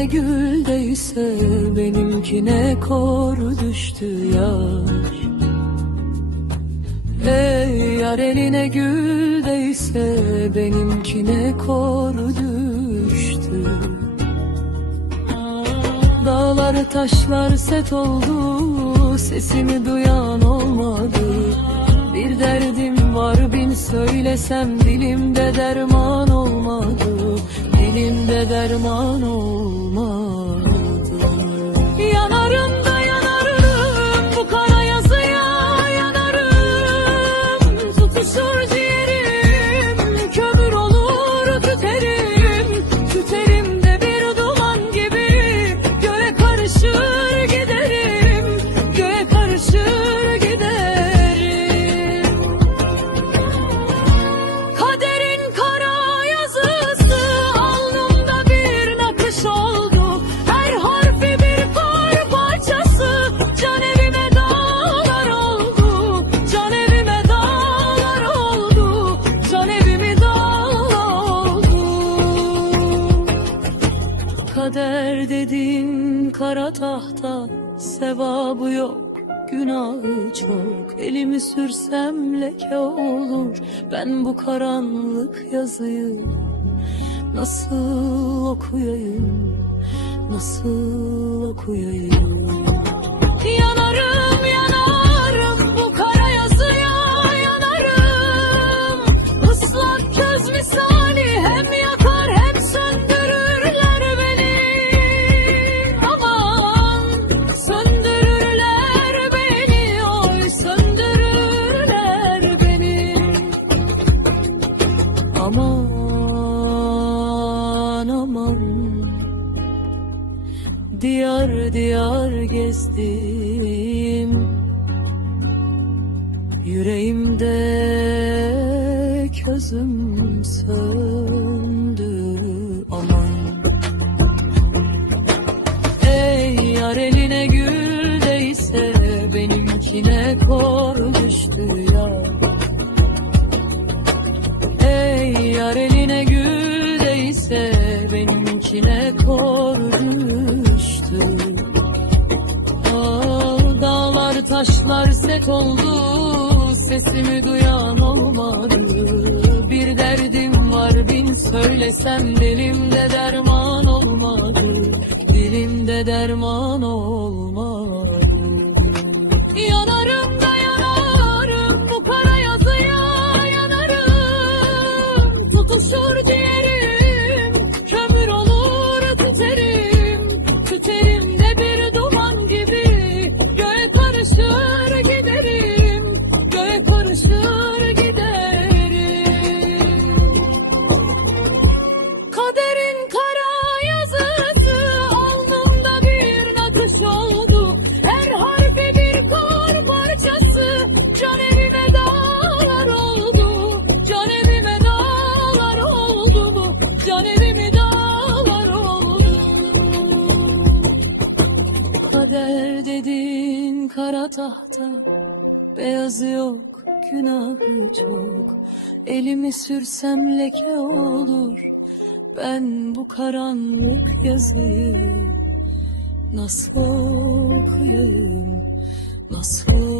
eline gül benimkine kor düştü yar. Ey yar eline gül değse benimkine kor düştü. Dağlar taşlar set oldu sesimi duyan olmadı. Bir derdim var bin söylesem dilimde derman olmadı. Dilimde derman olmadı Kader dedin kara tahta sevabı yok. Günahı çok elimi sürsem leke olur. Ben bu karanlık yazıyı nasıl okuyayım? Nasıl okuyayım Diyar diyar gezdim. Yüreğimde közüm söndü aman. Ey yar eline gül değse benimkine kor düştü Taşlar set oldu sesimi duyan olmadı. Bir derdim var bin söylesem dilimde derman olmadı. Dilimde derman olmadı Kader dedin kara tahta Beyazı yok günahı çok. Elimi sürsem leke olur Ben bu karanlık yazıyı Nasıl okuyayım Nasıl